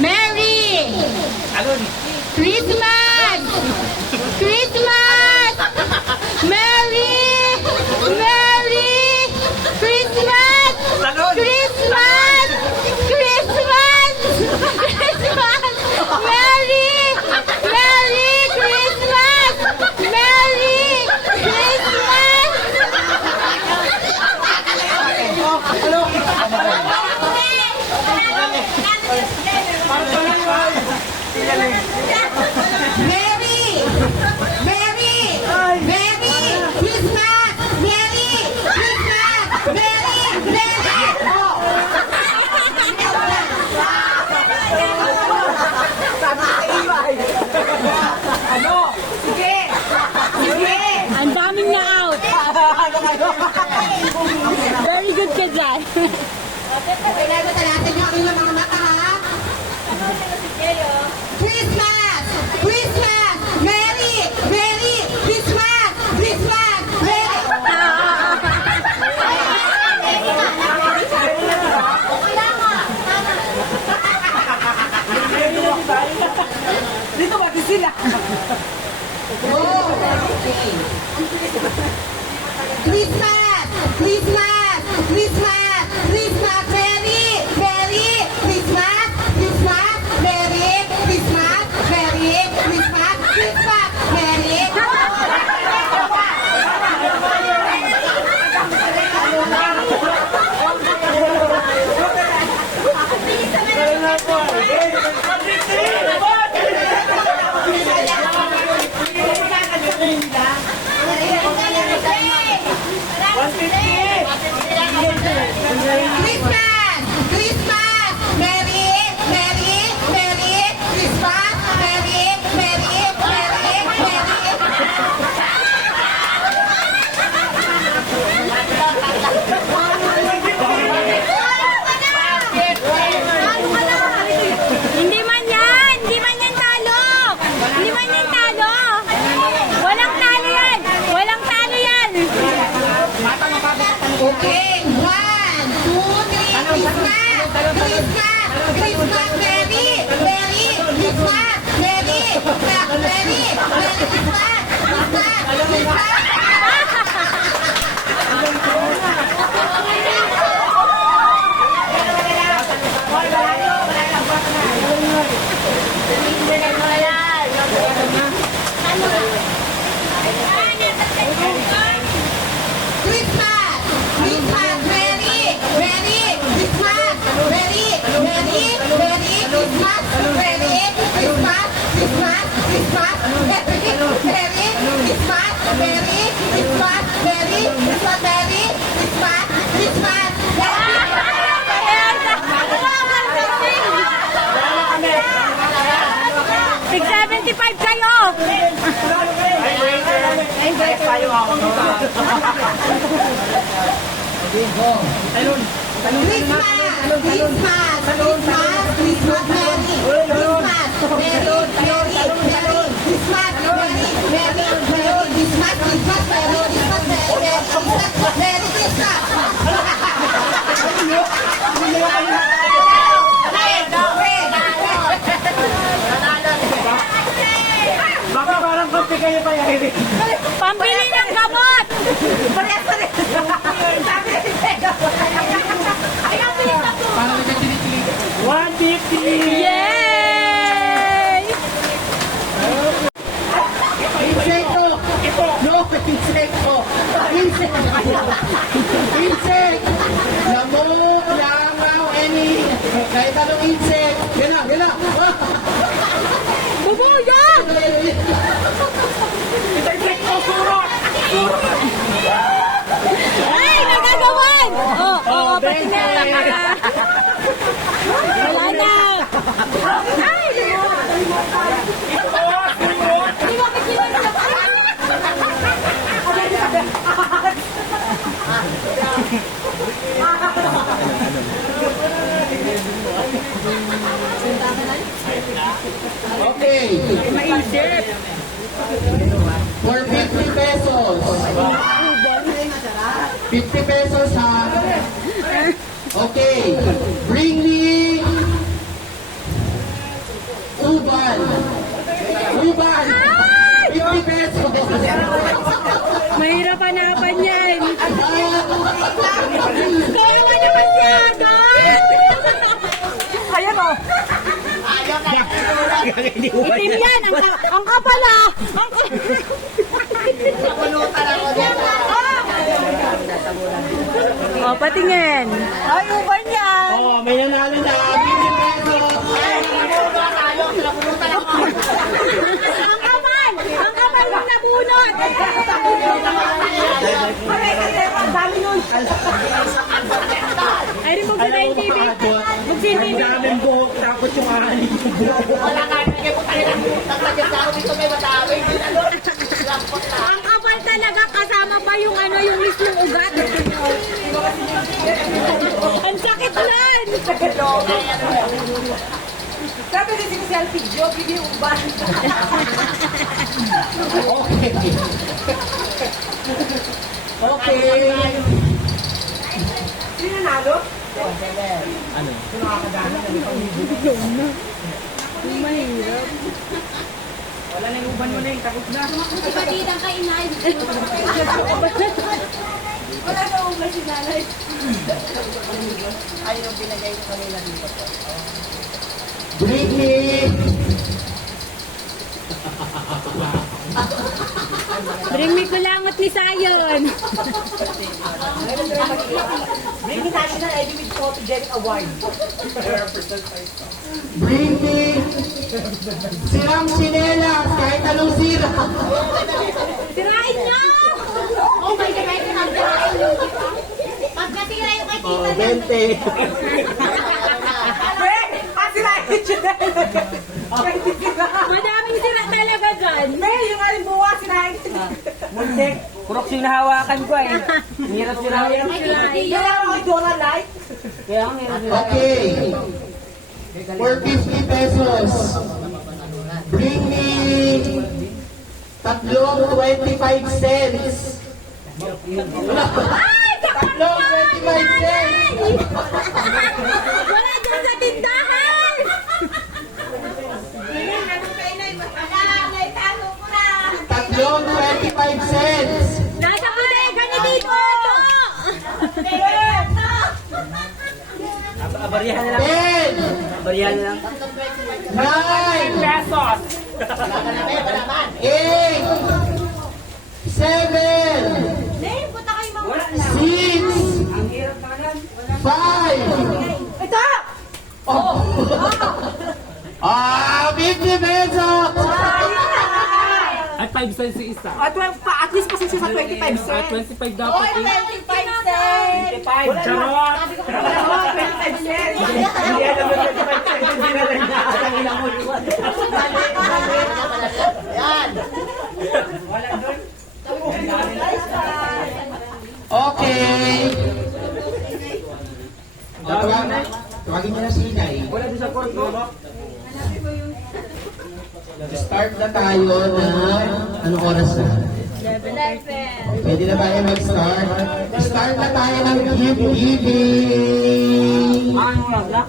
Merry Christmas! Christmas! Merry! Merry Christmas! Christmas! Christmas! Christmas! Merry! Merry Christmas! Merry Christmas! Merry! Merry! Merry Christmas! Merry Christmas! Merry! Merry! Oh! Ano? Sige! Sige! Ang daming na out. Very good ka dyan. Kailangan natin yung ilang mga mata, ha? Christmas! Christmas! Merry! Merry Christmas! Christmas! Merry! Dito ba sila? Oh, okay. Christmas! Christmas! Christmas! Christmas! Merry! Merry! Christmas! Christmas! Merry! Christmas! Merry! Christmas! Christmas! Merry! Christmas! Christmas! Merry! Merry! Merry! Christmas! Merry! Merry! Merry! Merry! Hindi man yan! Hindi man yan talo! Hindi man yan talo! Walang talo yan! Walang talo yan! Okay, 1, 2, 3, Christmas! Christmas! Christmas! Merry! Merry! Christmas! Merry! Merry! Merry Christmas! Christmas! Christmas! Christmas! Christmas! Merry! Merry Christmas! Merry! Merry! Merry Christmas! Merry Christmas! Christmas! Christmas! Merry! Merry Christmas! Merry Christmas! Merry Christmas! Merry Christmas! Christmas! $675 kayo! Christmas! Christmas! Christmas! Christmas! Merry! Christmas! Merry! Merry! Merry! Christmas! Merry! Merry! Merry! Christmas! Christmas! Merry! Christmas! Merry! Christmas! Merry Christmas! Baka parang konti kayo pa yan. Pambili ng gamot! Parehas pa rin. Sabi ni Tego. Ay, ang bilis na po. 150! Yay! Insekto! No, insekto! Insekto! Insect! Lamok, langaw, any... Kahit anong insect. Yan lang, yan lang. Bumuya! Ay, nagagawan! Pati na. Wala na. Ay, hindi mo kinuha na Okay. For 50 pesos. 50 pesos ha. Okay. Bring me mo. Itim yan. Ang kapal ah. Oh, patingin. Ay, uban yan. Oh, may nanalo na. 50 pesos. Ang kapal. Ang kapal ng nabunot. Ay, rin mo sila yung TV. Mag-sin TV. Ang daming buhok, tapos yung ahanin yung buhok. Ang kapal talaga kasama pa yung ano, yung mismong ugat. Ang sakit lan. Sabi rin si selfie, Joe, hindi uban. Okay. Okay. Sino nalo? Ano? Sino kakadami? Wala na yung uban mo na yung takot na. Ibatidang ka inay. Wala na uban si nanay. Britney! Bring me kulangot ni Sayon. May National Edwin Photogenic Award. Britney! Sirang sinelas, kahit anong sira. Tirain niyo! Oh my God, pagkatira yung kay Oh, Tita 20. Sila Madaming sira talaga dyan. yung alimbuwa, sinahin. Muntik. Kurok sinahawakan ko eh. Hirap sinahawakan. Kaya ako Dora Light. Kaya ang hirap Okay. For 50 pesos. Bring me tatlong 25 cents. Tatlong 25 cents. Wala dyan sa tindahan! Tatlong 25 cents. Nasa bodega ni Tito! Abarihan na lang. 10. Abarihan na lang. 9. Pesos! 8. 7. 6. 5. Ito! Ah, 50 pesos. At 5 cents yung isa. At least pasensya sa 25 cents. 25 dapat eh. 25 cents! 25. Charot! 25 cents! Hindi alam mo 25 cents. Hindi na lang nakakang ilang mo. Okay. Tawagin niyo na si Inay. Wala din sa court mo. Start na tayo na anong oras na? 11. Pwede na ba kayo mag-start? Start na tayo ng gift giving! Ano lang?